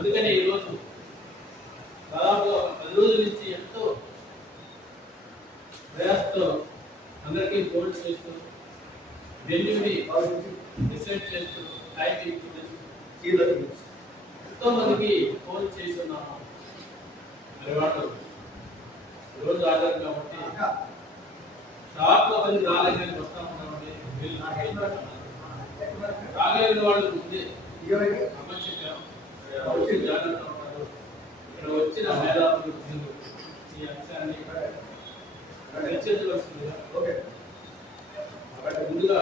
అందుకని ఈరోజు దాదాపు పది రోజుల నుంచి ఎంతో ప్రయాసతో అందరికీ ఫోన్ చేస్తూ వెన్యూని డిసైడ్ చేస్తూ టైం ఇచ్చి ఎంతో మందికి ఫోన్ చేసి ఉన్నాము మరి వాళ్ళు రోజు ఆధార్ కాబట్టి షార్ప్ అతను రాలేదని వస్తా ఉన్నామండి వీళ్ళు రాలేని వాళ్ళు ముందే సమస్య వచ్చి జాగ్రత్త ఇక్కడ వచ్చిన మేధావులు ఈ అంశాన్ని చర్చించవలసిందిగా కాబట్టి ముందుగా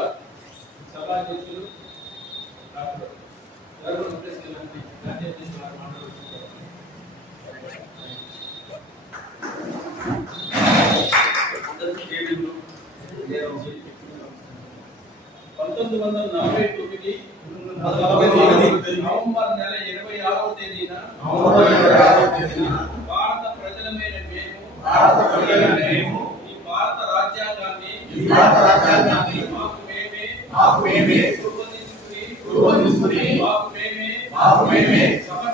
సభాధ్యక్షులు డాక్టర్ ధర్మ వెంకటేశ్వర గారిని గాంధీ అధ్యక్షులు మాట్లాడుతున్నారు పంతొమ్మిది వందల నలభై తొమ్మిది నవంబర్ నెల ఇరవై ఆరవ తేదీన భారత ప్రజలమైన మేము ఈ భారత రాజ్యాంగాన్ని మాకు మేమే రూపొందించుకుని మాకు మేమే సమర్పించుకున్నాము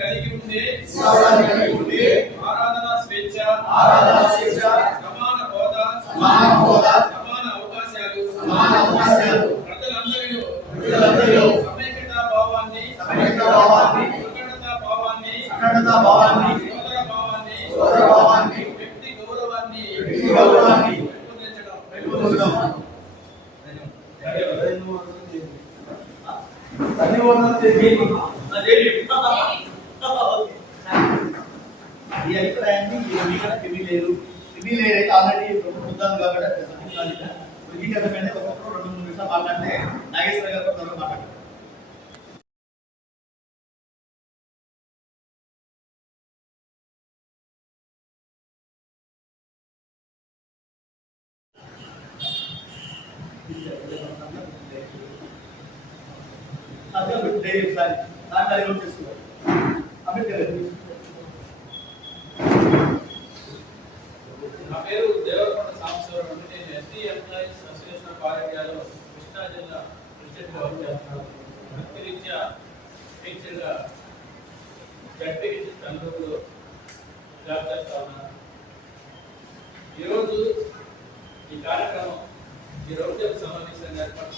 కలిగి ఉండే ఆరాధన స్వేచ్ఛ సమాన అదే అది చేసుకోవాలి అంబేద్కర్ నా పేరు దేవరకొండ సాంబశివరావు అండి. నేను ST employees association of Krishna జిల్లా ప్రెసిడెంట్ వర్క్ చేస్తున్నాను. వృత్తిరీత్యా టీచర్గా జడ్పీహెచ్ జాబ్ చేస్తా ఉన్నాను. ఈరోజు ఈ కార్యక్రమం ఈ రౌద్యం సంబంధించిన ఏర్పాటు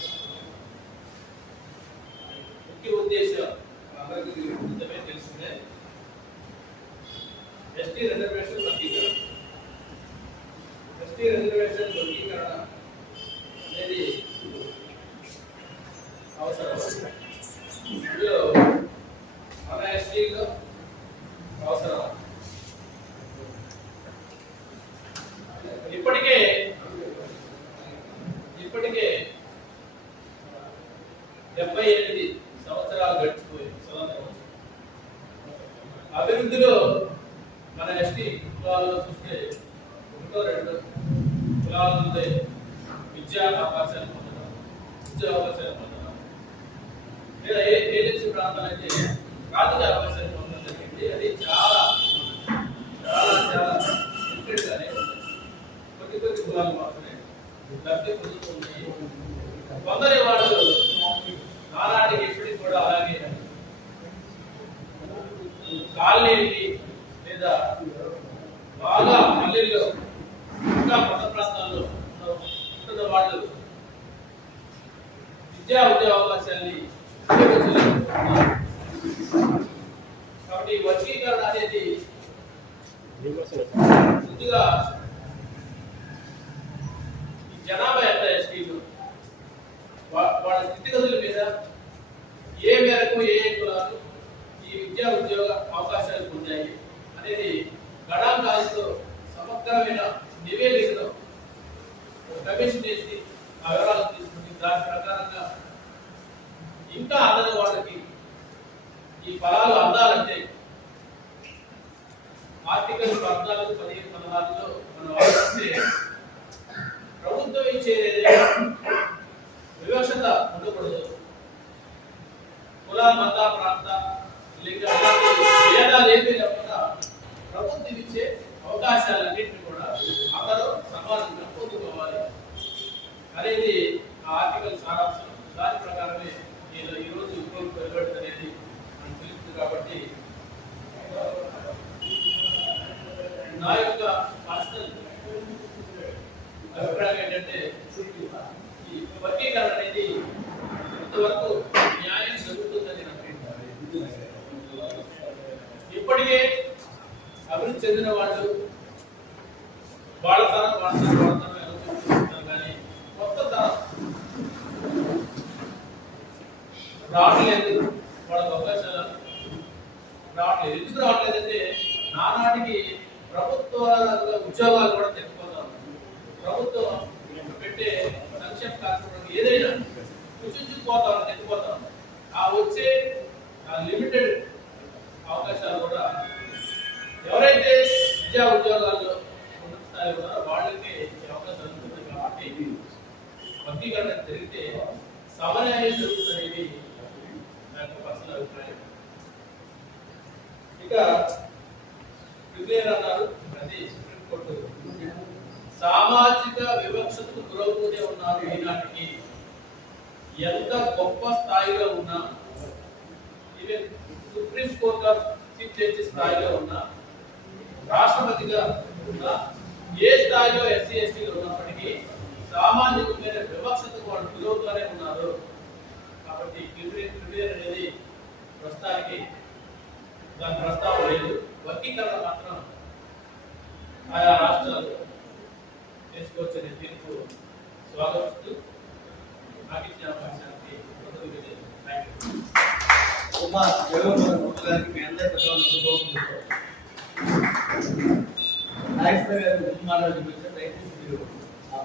ముఖ్య ఉద్దేశం అందరికీ నిజమే తెలిసిందే ఎస్టీ రిజర్వేషన్ వర్గీకరణ ఎస్టీ రిజర్వేషన్ వర్గీకరణ అనేది అవసరం ఇందులో మన ఎస్టీలో అవసరం ఇప్పటికే ఇప్పటికే డెబ్బై ఎనిమిది సంవత్సరాలు గడిచిపోయి స్వతంత్రం వచ్చి. అభివృద్ధిలో మన ఎస్టీ కులాల్లో చూస్తే ఒకటో రెండు కులాల నుండే విద్యా అవకాశాలు పొందడం విద్యా అవకాశాలు పొందడం లేదా ఏ ఏజెన్సీ ప్రాంతాలు అయితే రాజకీయ అవకాశాలు పొందడం జరిగింది. అది చాలా చాలా చాలా కొద్ది కొద్ది కులాలు మాత్రమే. లబ్ధి పొందుతున్నాయి కొందరి వాళ్ళు నానాటికి ఇప్పటికి కూడా అలాగే కాలనీ లేదా బాగా పల్లెల్లో ఇంకా మత ప్రాంతాల్లో ఉంటున్న వాళ్ళు విద్యా ఉద్యోగ అవకాశాన్ని కాబట్టి వర్గీకరణ అనేది ముందుగా జనాభా ఎంత ఎస్టీలు? వాళ్ళ స్థితిగతుల మీద ఏ మేరకు ఏ ఏ కులాలు ఈ విద్యా ఉద్యోగ అవకాశాలు పొందాయి అనేది గణాంకాలతో సమగ్రమైన నివేదికను ఒక కమిషన్ వేసి ఆ వివరాలు తీసుకుని దాని ప్రకారంగా ఇంకా అందని వాళ్ళకి ఈ ఫలాలు అందాలంటే ఆర్టికల్ పద్నాలుగు పదిహేను పదహారులో మనం ఆలోచిస్తే ప్రభుత్వం ఇచ్చే వివక్షత ఉండకూడదు. కుల మత ప్రాంత లింగ భేదాలు ఏమీ లేకుండా ప్రభుత్వం ఇచ్చే అవకాశాలన్నింటినీ కూడా అందరూ సమానంగా పొందుకోవాలి. అనేది ఆ ఆర్టికల్ సారాంశం దాని ప్రకారమే నేను ఈరోజు ఉద్యోగం వెలువడింది అనేది మనకు తెలుస్తుంది కాబట్టి నా యొక్క పర్సనల్ అభిప్రాయం ఏంటంటే ఈ వర్గీకరణ అనేది ఇంతవరకు న్యాయం జరుగుతుందని నాకు ఇప్పటికే అభివృద్ధి చెందిన వాళ్ళు వాళ్ళ తరం వాళ్ళ తరం వాళ్ళ తరం ఎలా చూసుకుంటున్నారు కానీ కొత్త తరం రావట్లేదు వాళ్ళకి అవకాశాలు రావట్లేదు ఎందుకు రావట్లేదంటే నానాటికి ప్రభుత్వ ఉద్యోగాలు కూడా తెచ్చిపోతాం ప్రభుత్వం పెట్టే సంక్షేమ కార్యక్రమం ఏదైనా కుచించుకుపోతాం తెచ్చిపోతాం ఆ వచ్చే ఆ లిమిటెడ్ అవకాశాలు కూడా ఎవరైతే విద్యా ఉద్యోగాల్లో ఉన్నత స్థాయిలో ఉన్నారో వాళ్ళకి అవకాశాలు ఉంటుంది కాబట్టి వర్గీకరణ జరిగితే సమన్యాయం జరుగుతుంది నా యొక్క పర్సనల్ అభిప్రాయం. ఇక ప్రిపేర్ అన్నారు అది సుప్రీంకోర్టు సామాజిక వివక్షతకు గురవుతూనే ఉన్నారు ఈనాటికి ఎంత గొప్ప స్థాయిలో ఉన్నా even supreme court of chief justice స్థాయిలో ఉన్నా రాష్ట్రపతిగా ఉన్నా ఏ స్థాయిలో ఎస్సీ ఎస్టీలు ఉన్నప్పటికీ సామాజికమైన వివక్షతకు వాళ్ళు గురవుతూనే ఉన్నారు. కాబట్టి ప్రిపేర్ అనేది ప్రస్తుతానికి దాని ప్రస్తావన లేదు. వర్గీకరణ మాత్రం ఆయా రాష్ట్రాలు చేసుకోవచ్చనే తీర్పు స్వాగతిస్తూ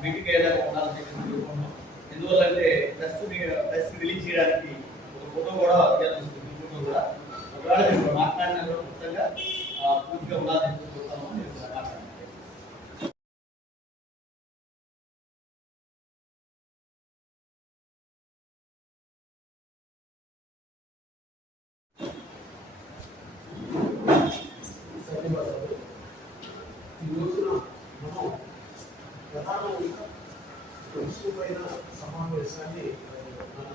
మీటింగ్ అయ్యేదాకా ఉండాలని ఎందువల్లంటే ప్రెస్ ప్రెస్ రిలీజ్ చేయడానికి ఒక ఫోటో కూడా ఫోటో కూడా ఒకవేళ మాట్లాడినా కూడా ఖచ్చితంగా పూర్తిగా ఉండాలని చెప్పి ధన్యవాదాలు ఈ రోజున మనం ప్రధానంగా విషయమైన సమావేశాన్ని మన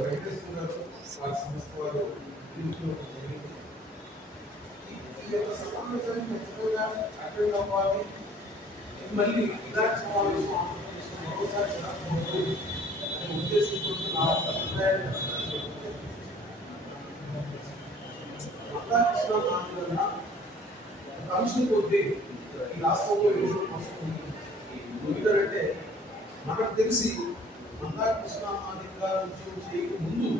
వెంకటేశ్వర గారు వారి సంస్థ వారు పిలుపుకోవడం జరిగింది ఈ- ఈ యొక్క సమావేశాన్ని ఖచ్చితంగా అటెండ్ అవ్వాలి ఇది మళ్ళీ ఇలాంటి సమావేశం ఆంధ్రప్రదేశ్లో మరోసారి జరగకూడదు అనే ఉద్దేశంతో నా అభిప్రాయాన్ని మందాకృష్ణ నాన్న కమిషన్ కొద్ది ఈ రాష్ట్రంలో విషయం వస్తుంది ఎందుకంటే మనకు తెలిసి మందా మాదిక ఉద్యోగం చేయక ముందు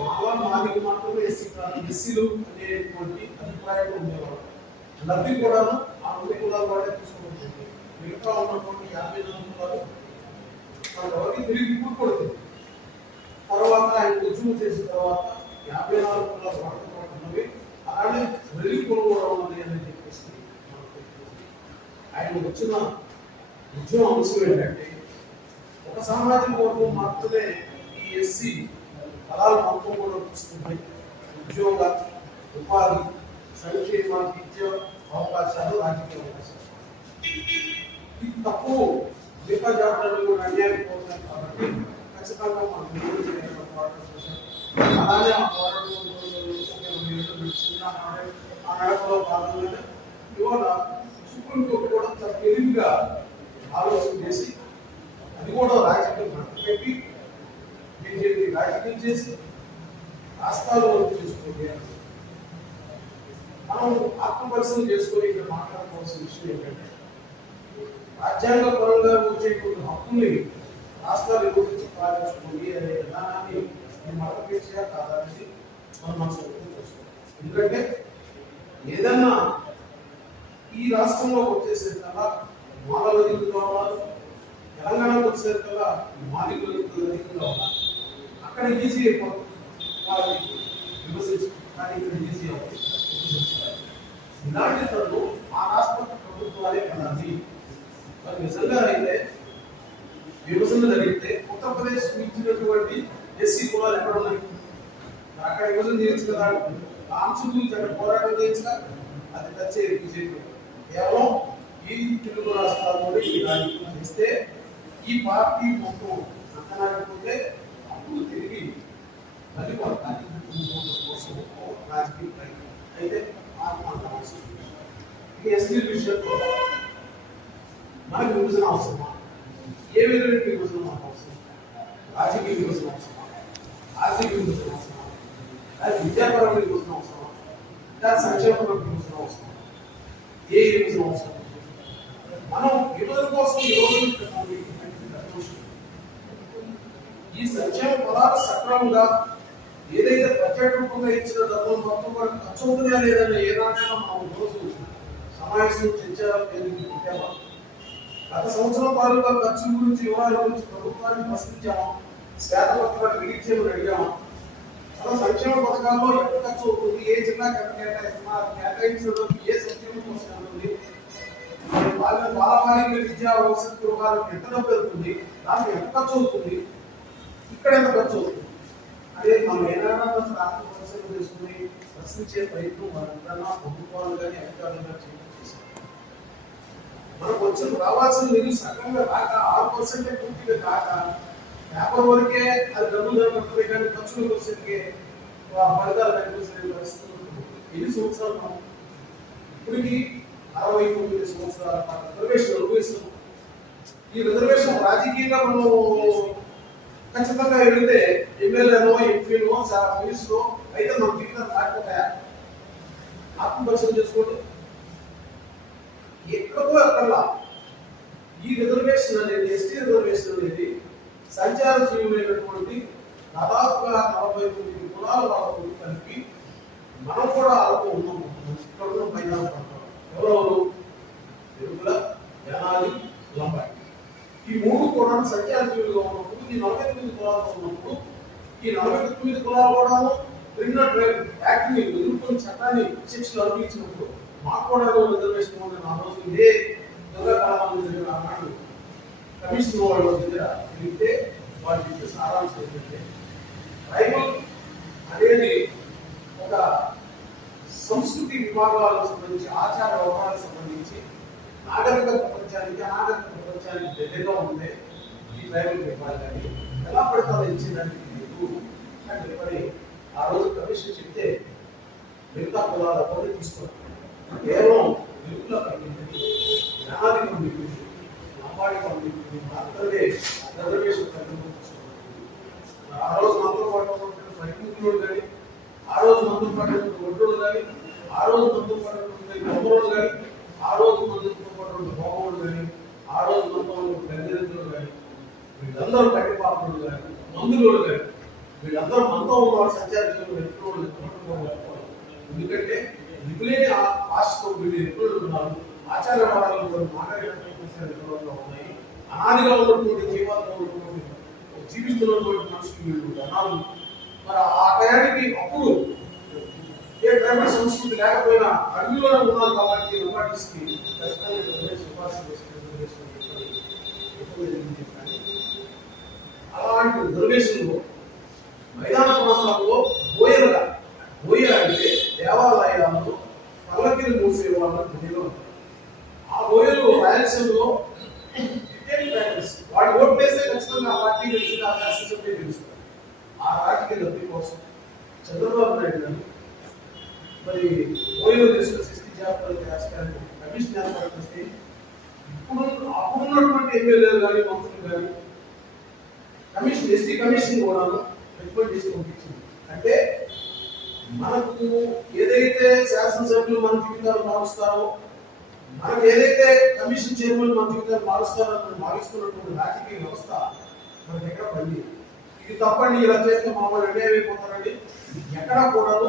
మాలా మాదిక మాత్రమే ఎస్సీ కాదు. ఎస్సీలు అనేటువంటి అభిప్రాయం ఉండేవారు లబ్ధి కూడా ఆ రెండు కులాల వాళ్ళే తీసుకోవచ్చు మిగతా ఉన్నటువంటి యాభై నాలుగు కులాలు వాళ్ళకి తిరిగి కూడకూడదు తర్వాత ఆయన ఉద్యమం చేసిన తర్వాత యాభై నాలుగు కులాలు వాడుతున్నవి అలానే వెలి కులం కూడా ఉన్నది అనేది ఆయన వచ్చిన ఉద్యమం అంశం ఏంటంటే ఒక సామాజిక వర్గం మాత్రమే ఈ ఎస్సీ ఫలాలు మొత్తం కూడా తీసుకుంటాయి ఉద్యోగ ఉపాధి సంక్షేమ విద్య అవకాశాలు రాజకీయ అవకాశాలు. ఇది తప్పు. మిగతా జాబితాలు కూడా అన్యాయం పోతున్నాయి కాబట్టి ఖచ్చితంగా మనం పోరాటం చేశాం. అలానే ఆ పోరాటంలో చిన్న ఆడే- ఆ నడకలో భాగంగానే ఇవాళ సుప్రీంకోర్టు కూడా చాలా తెలివిగా ఆలోచన చేసి అది కూడా రాజకీయం పెట్టి బీజేపీ రాజకీయం చేసి రాష్ట్రాల్లో చేసుకోండి అని. మనం ఆత్మపరిశీలన చేసుకొని ఇక్కడ మాట్లాడుకోవాల్సిన విషయం ఏంటంటే రాజ్యాంగ పరంగా వచ్చేటువంటి హక్కుల్ని రాష్ట్రాలు గురించి పాలించుకోండి అనే విధానాన్ని నేను మతం పేర్చియా కాదా మనం మనసు ఎందుకంటే ఏదన్నా ఈ రాష్ట్రంలో వచ్చేసరికల్లా మాలలు అధికంగా ఉన్నారు. తెలంగాణకు వచ్చేసరికల్లా మాలికుల అధికంగా ఉన్నారు. అక్కడ ఈజీ అయిపోతుంది. ఇలాంటి తను ఆ రాష్ట్ర ప్రభుత్వాలే కదండి మరి నిజంగా అయితే విభజన జరిగితే ఉత్తరప్రదేశ్ మించినటువంటి ఎస్సీ కులాలు ఎక్కడ ఉన్నాయి? అక్కడ విభజన చేయొచ్చు కదా ఆ అంశం అక్కడ పోరాటం చేయొచ్చుగా అది టచ్ బీజేపీ. కేవలం ఈ తెలుగు రాష్ట్రాల్లో ఈ రాజకీయం చేస్తే ఈ పార్టీ మొత్తం అంతనాకపోతే అప్పుడు తిరిగి పది వాళ్ళ కోసం రాజకీయ ప్రయత్నం. అయితే ఆత్మహత్య అవసరం ఈ ఎస్టీ విషయంలో మనకు విభజన అవసరమా? ఏ విధమైన విభజన మనకు అవసరం? రాజకీయ విభజన అవసరమా? ఆర్థిక విభజన అవసరమా? అది విద్యాపరమైన విభజన అవసరమా? దాని సంక్షేమ విభజన అవసరమా? ఏ విభజన అవసరం మనం విభజన కోసం ఈరోజు ఈ సంక్షేమ పదాలు సక్రమంగా ఏదైతే బడ్జెట్ రూపంగా ఇచ్చిన డబ్బులు మొత్తం కూడా ఖర్చు అవుతుందా లేదన్న ఏ మనం ఈరోజు సమావేశం చర్చ గత సంవత్సరం తాలూకా ఖర్చు గురించి వివరాల గురించి ప్రభుత్వాన్ని ప్రశ్నించాము. శ్వేతపత్రాలు రిలీజ్ చేయమని అడిగాము. అలా సంక్షేమ పథకాల్లో ఎంత ఖర్చు అవుతుంది? ఏ జిల్లాకి ఎంత కేటాయిస్తున్నారు కేటాయించడం ఏ సంక్షేమం కోసం వాళ్ళ మరి విద్యా వసతి గృహాలకు ఎంత డబ్బు వెళ్తుంది? దానికి ఎంత ఖర్చు అవుతుంది? ఇక్కడ ఎంత ఖర్చు అవుతుంది? అదే మనం ఏదైనా రాష్ట్ర పరిస్థితులు తీసుకుని ప్రశ్నించే ప్రయత్నం మనందరూ ప్రభుత్వాలు కానీ అధికారులు కానీ చేయడం చేశారు. మనకు వచ్చిన రావాల్సిన నిధులు సక్రమంగా రాక ఆరు పర్సెంట్ పూర్తిగా కాక పేపర్ వరకే అది డబ్బులు జరుగుతుంది కానీ ఖర్చులకు వచ్చేసరికి ఫలితాలు కనిపించలేని పరిస్థితులు. ఎన్ని సంవత్సరాలు ఇప్పటికీ అరవై తొమ్మిది సంవత్సరాల పాటు రిజర్వేషన్ అనుభవిస్తున్నాం ఈ రిజర్వేషన్ రాజకీయంగా మనం ఖచ్చితంగా వెళితే ఎమ్మెల్యేనో ఎంపీనో మినిస్టరో అయితే మన జీవితం రాకపోతే ఆత్మపరిశీలన చేసుకోండి ఎక్కడో ఎక్కడలా ఈ రిజర్వేషన్ అనేది ఎస్టీ రిజర్వేషన్ అనేది సంచార జీవులైనటువంటి దాదాపుగా నలభై తొమ్మిది కులాల వాళ్ళతో కలిపి మనం కూడా వాళ్ళతో ఉన్నాం ఇక్కడ ఉన్న పైన ఎవరెవరు తెలుగుల జనాలి లంబాడి ఈ మూడు కూడా సంచార జీవులుగా ఉన్నప్పుడు ఈ నలభై తొమ్మిది కులాలతో ఉన్నప్పుడు ఈ నలభై తొమ్మిది కులాలు కూడా క్రిమినల్ ట్రైబ్ యాక్ట్ ఎదుర్కొని చట్టాన్ని శిక్షలు అనిపించినప్పుడు మాకు కూడా రిజర్వేషన్ ఉంది నా రోజు ఇదే గంగాకాలం దగ్గర ఆనాడు కమిషన్ వాళ్ళ దగ్గర వెళ్తే వాళ్ళు చెప్పే సారాంశం ఏంటంటే ట్రైబల్ అనేది ఒక సంస్కృతి విభాగాలకు సంబంధించి ఆచార వ్యవహారాలకు సంబంధించి నాగరిక ప్రపంచానికి అనాగరిక ప్రపంచానికి దగ్గరగా ఉండే ఈ ట్రైబల్ విభాగాన్ని ఎలా పడతారో ఇచ్చిందంటే లేదు అని చెప్పని ఆ రోజు కమిషన్ చెప్తే మిగతా కులాల కూడా తీసుకున్నారు కేవలం తెలుగులో పండింది జనాది పండింది లంబాడి పంపించింది అందరిదే రిజర్వేషన్ ఆ రోజు మందులు పాటు ఉన్నటువంటి కానీ ఆ రోజు మందులు పాటు ఒడ్డులు కానీ ఆ రోజు మందులు పాటు ఉన్నటువంటి కానీ ఆ రోజు మందులు పాటు ఉన్న కానీ ఆ రోజు మందులు ఉన్నటువంటి కానీ వీళ్ళందరూ కట్టిపాపులు కానీ మందులు కానీ వీళ్ళందరూ మనతో ఉన్నవారు సంచార ఎప్పుడు ఎందుకంటే నిపులేని ఆశతో వీళ్ళు ఎప్పుడు ఉన్నారు. ఆచార వ్యవహారాలు కొన్ని మాట్లాడేటువంటి ఉన్నాయి. అనాదిగా ఉన్నటువంటి జీవాల్లో ఉన్నటువంటి జీవిస్తున్నటువంటి మనుషులు వీళ్ళు జనాలు మరి ఆ టయానికి అప్పుడు ఏ ట్రైబల్ సంస్కృతి లేకపోయినా అడవిలోనే ఉన్నారు కాబట్టి రివార్డ్స్కి ఖచ్చితంగా సిఫార్సు చేసిన అలాంటి రిజర్వేషన్లు మైదాన ప్రాంతాల్లో బోయలుగా బోయ అంటే దేవాలయాలను పల్లకిని మూసే వాళ్ళ గుడిలో ఆ బోయలు రాయలసీమలో ఇండియన్ ప్యాటర్న్స్ వాడు ఓట్ వేస్తే ఖచ్చితంగా ఆ పార్టీ గెలిచిన ఆ శాసనసభ్యులు గెలుస్తారు. ఆ రాజకీయ లబ్ధి కోసం చంద్రబాబు నాయుడు గారు మరి ఓయిలో తీసుకొచ్చి శక్తి జాబితాలు రాజకీయాన్ని కమిషన్ ఏర్పాటు చేస్తే ఇప్పుడు అప్పుడున్నటువంటి ఎమ్మెల్యేలు కానీ మంత్రులు కానీ కమిషన్ ఎస్టీ కమిషన్ కూడా రికమెండ్ చేసి పంపించింది. అంటే మనకు ఏదైతే శాసనసభ్యులు మన జీవితాలు మారుస్తారో మనకు ఏదైతే కమిషన్ చైర్మన్ మన జీవితాలు మారుస్తారో భావిస్తున్నటువంటి రాజకీయ వ్యవస్థ మనకి ఎక్కడ పని ఇది తప్పండి ఇలా చేస్తే మామూలు అన్యాయం అయిపోతారండి. ఎక్కడా కూడాను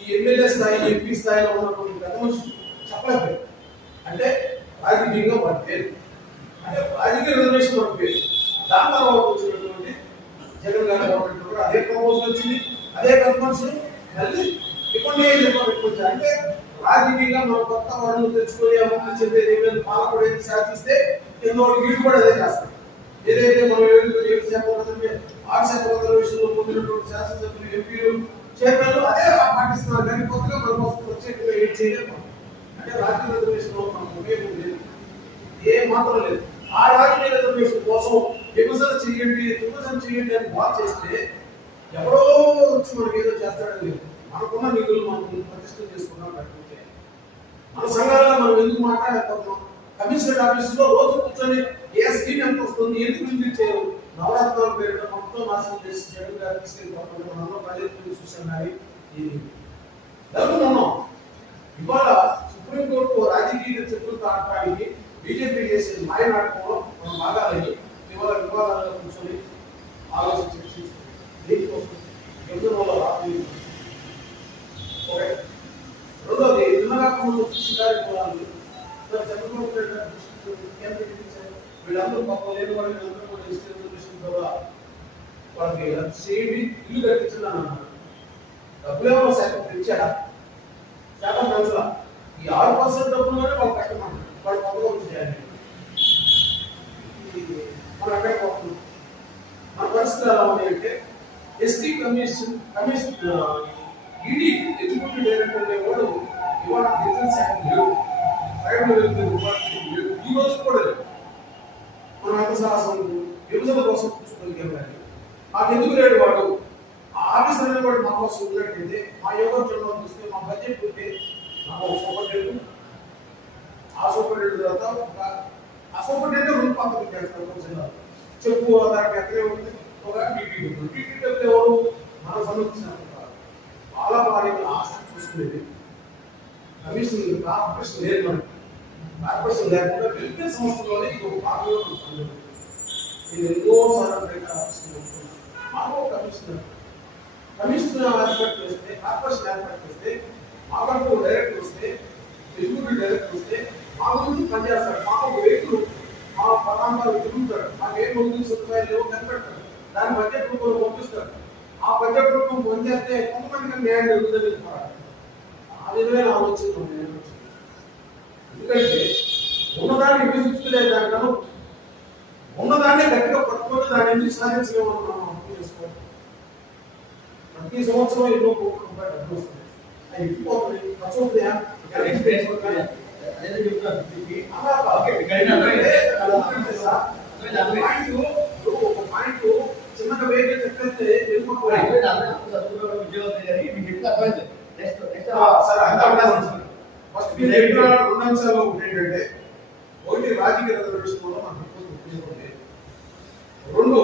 ఈ ఎమ్మెల్యే స్థాయి ఎంపీ స్థాయిలో ఉన్నటువంటి గత మనుషులు చెప్పలేదు అంటే రాజకీయంగా వారి పేరు. అంటే రాజకీయ రిజర్వేషన్ వారి పేరు. దాని తర్వాత వచ్చినటువంటి జగన్ గారు గవర్నమెంట్ కూడా అదే ప్రపోజల్ వచ్చింది. అదే పెద్ద మళ్ళీ ఇప్పుడు పెట్టుకోవచ్చు అంటే రాజకీయంగా మనం కొత్త వాళ్ళు తెచ్చుకోలేము అని చెందే ఏమైనా పాలకుడు ఏది సాధిస్తే కింద వాళ్ళు వీళ్ళు కూడా అదే కాస్తారు ఏదైతే మనం ఏడు ఏడు శాఖ ఆరు శాఖ విషయంలో పొందినటువంటి శాసనసభ్యులు ఎంపీలు చైర్మన్లు అదే పాటిస్తున్నారు. కానీ కొత్తగా మనం కోసం ప్రత్యేకంగా ఏం చేయలేము. అంటే రాజకీయ రిజర్వేషన్లో మనం ఉపయోగం లేదు. ఏ మాత్రం లేదు. ఆ రాజకీయ రిజర్వేషన్ కోసం విభజన చేయండి విభజన చేయండి అని బాగా చేస్తే ఎవరో వచ్చి మనకి ఏదో చేస్తాడని లేదు. మనకున్న నిధులు మనం ప్రతిష్టం చేసుకున్నాం లేకపోతే మన సంఘాలలో మనం ఎందుకు మాట్లాడకపోతున్నాం? కమిషనర్ ఆఫీసులో రోజు కూర్చొని ఏ స్కీమ్ ఎంత వస్తుంది ఎందుకు రిలీజ్ చేయరు నవరత్నాల పేరు మొత్తం నాశనం చేసి జగన్ గారు తీసుకెళ్ళిపోతుంది మనంలో ప్రజలు చూసాం ఇది జరుగుతున్నాం ఇవాళ సుప్రీంకోర్టు రాజకీయ చెప్పులు తాకడానికి బీజేపీ చేసే మాయ నాటకంలో మనం భాగాలని ఇవాళ వివాదాలలో కూర్చొని ఆలోచించి దేనికోసం ఎందుకు రాదు ఓకే రెండోది నిన్నగాకుండా కృషి కార్యక్రమాలు చంద్రబాబు కేంద్రీకరించారు వీళ్ళందరూ పాపం లేని వాళ్ళు వీళ్ళందరూ కూడా ఇష్టం ద్వారా వాళ్ళకి రద్దు ఇల్లు కట్టించాలని అన్నారు ఈ ఆరు పర్సెంట్ డబ్బుల్లోనే వాళ్ళు కట్టమన్నారు వాళ్ళు చేయాలి మనం ఎక్కడ పోతున్నాం మన పరిస్థితులు ఎలా ఉన్నాయంటే ST commission commission ED executive director అనేవాడు ఇవాళ డిఫెన్స్ యాక్ట్ లేవు. ప్రైవేట్ వెల్ఫేర్ డిపార్ట్మెంట్ లేవు. ఈ రోజు కూడా లేవు మనం ఎంత విభజన కోసం కూర్చోగలిగాం మాకు ఎందుకు లేడు వాడు? ఆఫీస్ అనేది వాడు మా కోసం ఉన్నట్టయితే మా యోగంలో చూస్తే మా బడ్జెట్ ఉంటే మాకు ఒక సూపరింటెండెంట్ ఆ సూపరింటెండెంట్ తర్వాత ఒక ఆ సూపరింటెండెంట్ రెండు పక్కన చేస్తారు జిల్లాలో చెప్పు దానికి ఎక్కడే ఉంటుంది ఒక టీటీ ఉంటుంది టీటీ డబ్బులు ఎవరు? మన సంబంధించిన చాలా భారీ ఆస్తి చూసుకునేది కమిషన్ కార్పొరేషన్ లేదు మనకి కార్పొరేషన్ లేకుండా వెల్ఫేర్ సంస్థలోనే ఇది ఒక భాగంగా మనం పనిచేయాలి. నేను ఎన్నో సార్లు బయట ఆఫీసులో ఉంటున్నాను. మాకు ఒక కమిషనర్. కమిషనర్ ఏర్పాటు చేస్తే కార్పొరేషన్ ఏర్పాటు చేస్తే మాకు డైరెక్టర్ వస్తే ఎగ్జిక్యూటివ్ డైరెక్టర్ వస్తే మా గురించి పనిచేస్తాడు మాకు ఒక వ్యక్తులు మా పరాంతాలు తిరుగుతాడు మాకేం ముందు సదుపాయాలు లేవో కనిపెడతాడు దాని బడ్జెట్ రూపంలో పంపిస్తాడు ఆ బడ్జెట్ రూపం పనిచేస్తే కొంతమందికి న్యాయం జరుగుతుంది. ఆ విధమైన ఆలోచన. ఎందుకంటే ఉన్నదాన్ని విభజించలేదు దాంట్లో ఉన్నదాన్ని గట్టిగా పట్టుకొని దాని ఎందుకు సాధించలేమని మనం అర్థం చేసుకోవాలి. ప్రతి సంవత్సరం ఎన్నో కోట్ల రూపాయలు డబ్బులు వస్తుంది అది ఎక్కిపోతుంది ఖర్చు మీకు. అలా కాదు. ఎందుకంటే అది ఉంటుంది సార్. ఒక పాయింట్ ఒక పాయింట్ చిన్నగా వేరే చెప్పేస్తే వెళ్ళిపోతుంది అర్థమైంది, అర్థమైంది. చదువుకోవడం ఉద్యోగం కానీ మీకు చెప్తే అర్థమైంది. నెక్స్ట్ నెక్స్ట్ సరే అంత అవకాశం ఇస్తాను. ఫస్ట్ మీరు రెండు అంశాలు ఒకటి ఏంటంటే ఒకటి రాజకీయ రిజర్వేషన్ మన ఉపయోగం లేదు రెండు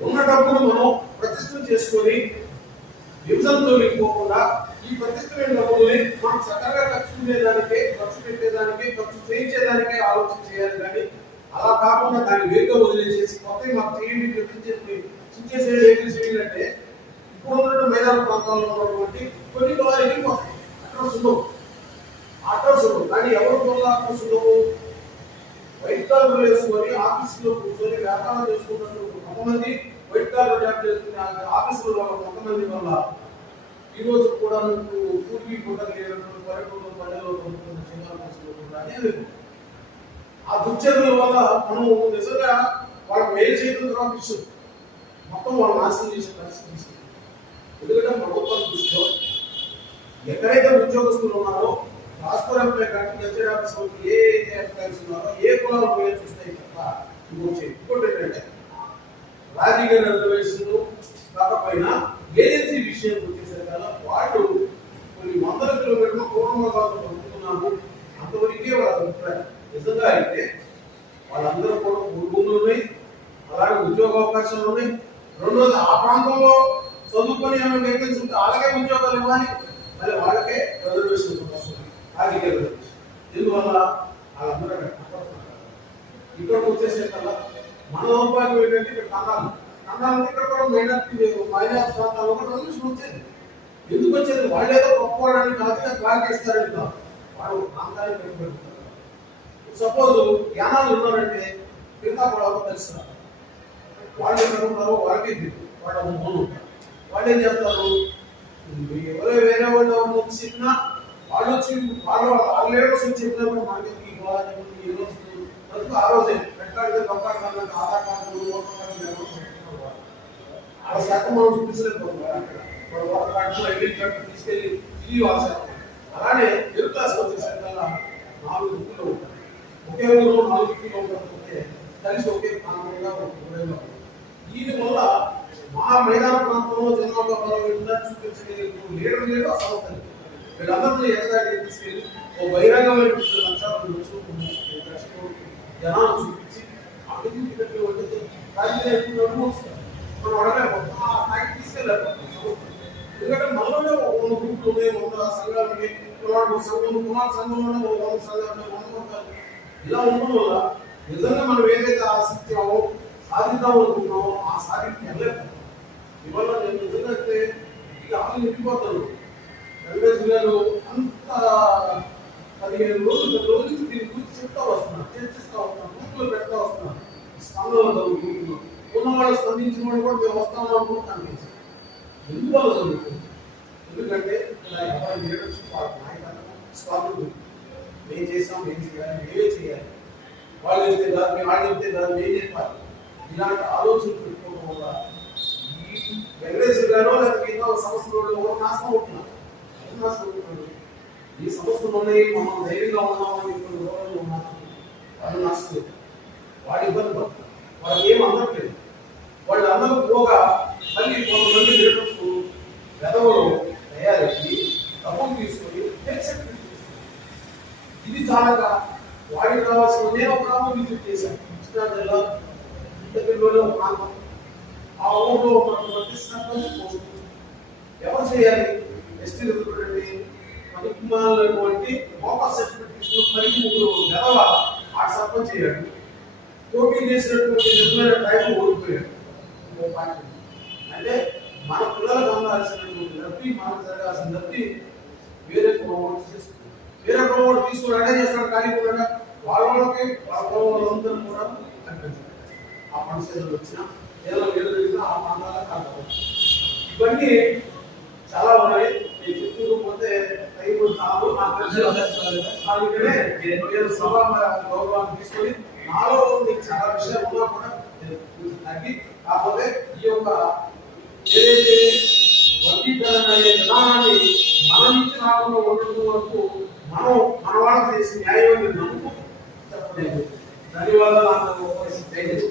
ఉన్న డబ్బును మనం ప్రతిష్టం చేసుకొని విభజనతో వెళ్ళిపోకుండా ఈ ప్రతిష్టమైన డబ్బుల్ని మనం చక్కగా ఖర్చు ఉండేదానికే ఖర్చు పెట్టేదానికే ఖర్చు చేయించేదానికే ఆలోచన చేయాలి కానీ అలా కాకుండా దాన్ని వేగంగా వదిలేసేసి కొత్త మాకు చేయండి చేసేది చించేసే ఏం చేయాలంటే ఇప్పుడు ఉన్నటువంటి మైదాన ప్రాంతాల్లో ఉన్నటువంటి కొన్ని పొలాలు వెళ్ళిపోతాయి అడ్రస్ అడ్రస్ కానీ ఎవరి వల్ల అడ్రస్ వైట్ కాలర్ వేసుకొని ఆఫీసులో కూర్చొని వ్యాపారం చేసుకున్నటువంటి కొంతమంది వైట్ కాలర్ జాబ్ చేసుకునే ఆ ఆఫీసులో కొంతమంది వల్ల ఈ రోజు కూడా నువ్వు పూర్వీ కూడా లేనటువంటి పల్లెటూరు పల్లెలో కొనుక్కున్న చిన్న ఆఫీసులో అనేది ఆ దుర్చర్యల వల్ల మనం నిజంగా వాళ్ళ మేలు చేయడం తర్వాత మొత్తం వాళ్ళు నాశనం చేసే పరిస్థితి ఎందుకంటే ప్రభుత్వం దృష్టిలో ఎక్కడైతే ఉద్యోగస్తులు ఉన్నారో ట్రాన్స్ఫర్ కానీ గెజెట్ ఆఫీస్ వాళ్ళు ఏ అయితే ఉన్నారో ఏ కులాలు ఉపయోగిస్తాయి తప్ప ఇంకోటి ఇంకోటి ఏంటంటే రాజకీయ రిజర్వేషన్ కాకపోయినా ఏజెన్సీ విషయం వచ్చేసరికల్లా వాళ్ళు కొన్ని వందల కిలోమీటర్లు పూర్వభాగాలు పంపుతున్నాము అంతవరకే వాళ్ళ అభిప్రాయం. నిజంగా అయితే వాళ్ళందరూ కూడా భూములు ఉన్నాయి అలాగే ఉద్యోగ అవకాశాలు ఉన్నాయి. రెండోది ఆ ప్రాంతంలో చదువుకొని ఏమైనా వేకెన్సీ ఉంటే అలాగే ఉద్యోగాలు ఇవ్వాలి. మరి వాళ్ళకే రిజర్వేషన్ వస్తుంది రాజకీయ రిజర్వేషన్ దీనివల్ల వాళ్ళందరూ ఇక్కడికి వచ్చేసే మన దౌర్భాగ్యం ఏంటంటే ఇక్కడ కన్నాలు అన్నారంటే ఇక్కడ కూడా మైనార్టీ మైనార్టీ ప్రాంతాల్లో కూడా నుంచి వచ్చేది. ఎందుకు వచ్చేది? వాళ్ళు ఏదో గొప్పవాడని కాదు క్లారిటీ ఇస్తారని కాదు. వాడు ప్రాంతాన్ని పెట్టుబడుతారు సపోజ్ యానాలు ఉన్నారంటే మిగతా కూడా తెలుస్తారు వాళ్ళు ఎక్కడ ఉన్నారో వాళ్ళకి తెలియదు. వాళ్ళ మూలు వాళ్ళు. ఏం చేస్తారు? ఎవరో వేరే వాళ్ళు ఎవరు వచ్చినా చెప్పినా వాళ్ళు వాళ్ళు వాళ్ళ లీడర్స్ మనకి ఈ ఈ రోజు ప్రతి ఆ రోజే. ఆధార్ కార్డు ఆ శాతం మనం చూపించలేకపోతున్నారు కార్డు కార్డు తీసుకెళ్ళి ఇది వాళ్ళ అలానే ఎరు క్లాస్ వచ్చేసరికల్లా నాలుగు దిక్కులు ఒకే ఊరు నాలుగు దిక్కులు ఉండకపోతే కలిసి ఒకే ప్రాంతంగా దీని వల్ల మా మైదాన ప్రాంతంలో జనాభా బలం చూపించగలిగిన లీడర్ లేదు ఆ సంస్థ వీళ్ళందరినీ ఎక్కడికి తీసుకెళ్ళి ఓ బహిరంగమైన లక్షలు జనాలు చూపించి అభివృద్ధి పెట్టి వండితే రాజకీయ మనం అడగలేకపోతాం ఆ స్థాయికి తీసుకెళ్ళలేకపోతాం ఎందుకంటే మనలోనే ఒక వంద గ్రూపులు ఉన్నాయి వంద సంఘాలు ఉన్నాయి కులాడు సంఘం కుమార్ సంఘంలోనే ఒక వంద సంఘాలు ఉన్నాయి వంద వందలు. ఇలా ఉండడం వల్ల నిజంగా మనం ఏదైతే ఆశించామో సాధిద్దాం అనుకున్నామో ఆ సాధికి వెళ్ళలేకపోతాం ఇవాళ నేను నిజంగా అయితే ఇక ఆశలు నిండిపోతాను వెంకటేష్ గారు అంత పదిహేను రోజులు పది రోజుల దీని గురించి చెప్తా వస్తున్నాను చర్చిస్తా వస్తున్నాను గ్రూపులు పెడతా వస్తున్నాను స్పందన గ్రూపులు ఉన్నవాళ్ళు స్పందించిన వాళ్ళు కూడా మేము వస్తాము అనుకుంటున్నాను ఎందువల్ల జరుగుతుంది? ఎందుకంటే ఇలా ఎవరు లీడర్షిప్ వాళ్ళ నాయకత్వం స్వాతంత్రం మేము చేస్తాం మేము చేయాలి మేమే చేయాలి. వాళ్ళు చెప్తే కాదు మేము వాళ్ళు చెప్తే కాదు మేము చెప్పాలి. ఇలాంటి ఆలోచనలు పెట్టుకోవడం వల్ల వెంకటేశ్వర గారు లేదా మిగతా సంస్థలో నాశనం అవుతున్నారు. ఈ సంస్థలు ఉన్నాయి మనం ధైర్యంగా ఉన్నామని ఇప్పుడు గౌరవంగా ఉన్నాము వాళ్ళు నాశనం వాడి ఇబ్బంది పడుతున్నారు వాళ్ళకి ఏం అందట్లేదు. వాళ్ళు అందరూ పోగా మళ్ళీ కొంతమంది లీడర్స్ వెదవలు తయారయ్యి డబ్బులు తీసుకొని ఫేక్ ఇది చాలక వాడికి కావాల్సిన నేను ఒక గ్రామం విజిట్ చేశాను. కృష్ణా జిల్లా దగ్గరలోనే ఒక ప్రాంతం ఆ ఊళ్ళో ఉన్నటువంటి సర్పంచ్ ఎవరు చేయాలి? ఎస్టీ రిక్రూటెంట్ పనికిమాలినటువంటి మోకాస్ సర్టిఫికెట్ తీసుకున్న పనికి ముగ్గురు గెలవ ఆ సర్పంచ్ పోటీ చేసినటువంటి నిజమైన టైం ఓడిపోయాడు. అంటే మన పిల్లలకు అందాల్సినటువంటి లబ్ధి మనకు జరగాల్సిన లబ్ధి వేరే ప్రమోట్ చేస్తుంది వేరే ప్రమోట్ తీసుకుని అంటే చేస్తాడు కూడా వాళ్ళ వాళ్ళకి వాళ్ళ వాళ్ళందరూ కూడా కనిపించారు ఆ పండుగలు వచ్చిన ఏదో ఏదో ఆ ప్రాంతాలకు ఇవన్నీ చాలా ఉన్నాయి. నేను చెప్తూ అందుకనే నేను సభ గౌరవాన్ని తీసుకొని నాలో నీకు చాలా విషయాలు ఉన్నా కూడా తగ్గి కాకపోతే ఈ యొక్క ఏదైతే వర్గీకరణ అనే విధానాన్ని మన నుంచి రాకుండా ఉండడం వరకు మనం మన వాళ్ళకి చేసిన న్యాయం నమ్ముతూ చెప్పలేదు ధన్యవాదాలు. దయచేసి